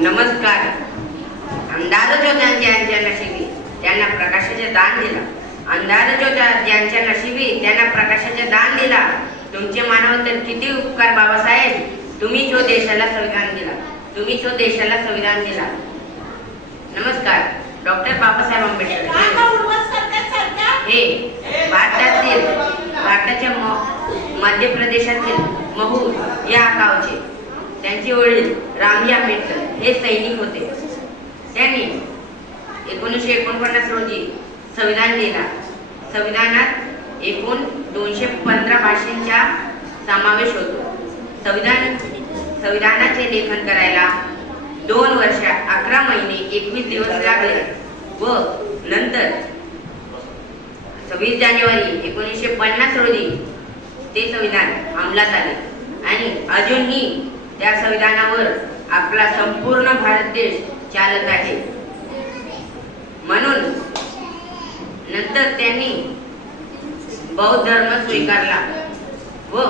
नमस्कार. अंधार जो ज्यांच्या नशिबी त्यांना प्रकाशाचे दान दिला. अंधार जो ज्यांच्या नशिबी त्यांना प्रकाशाचे दान दिला. तुमचे मानवतेत किती उपकार बाबासाहेब. तुम्ही जो देशाला संविधान दिला. तुम्ही जो देशाला संविधान दिला. नमस्कार. डॉक्टर बाबासाहेब आंबेडकर हे भारताच्या मध्य प्रदेशातील महू या गावचे. त्यांचे वडील रामजी आंबेडकर हे सैनिक होते. त्यांनी 1949 रोजी संविधान लिहिला. संविधानात एकूण 215 भाषांचा समावेश होतो. संविधानाचे लेखन करायला 2 वर्ष 11 महिने 21 दिवस लागले व नंतर 26 जानेवारी 1950 रोजी ते संविधान अंमलात आले आणि अजूनही त्या संविधानावर आपला संपूर्ण भारत देश चालत आहे. म्हणून नंतर त्यांनी बौद्ध धर्म स्वीकारला व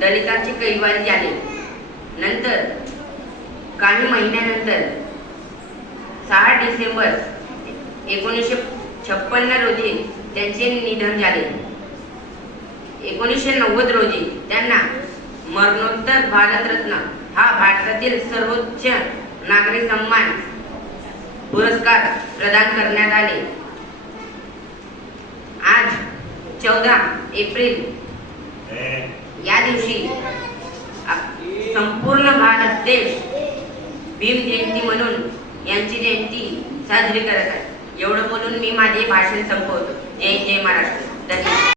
दलितांचे कैवारी झाले. नंतर काही महिन्यानंतर 6 डिसेंबर 1956 रोजी त्यांचे निधन झाले. 1990 रोजी त्यांना मरणोत्तर भारतरत्न हा भारतातील सर्वोच्च नागरी सन्मान पुरस्कार प्रदान करण्यात आले. आज 14 एप्रिल या दिवशी संपूर्ण भारत देश भीम जयंती म्हणून यांची जयंती साजरी करत आहे. एवढं बोलून मी माझे भाषण संपवतो. जय जय महाराष्ट्र. धन्यवाद.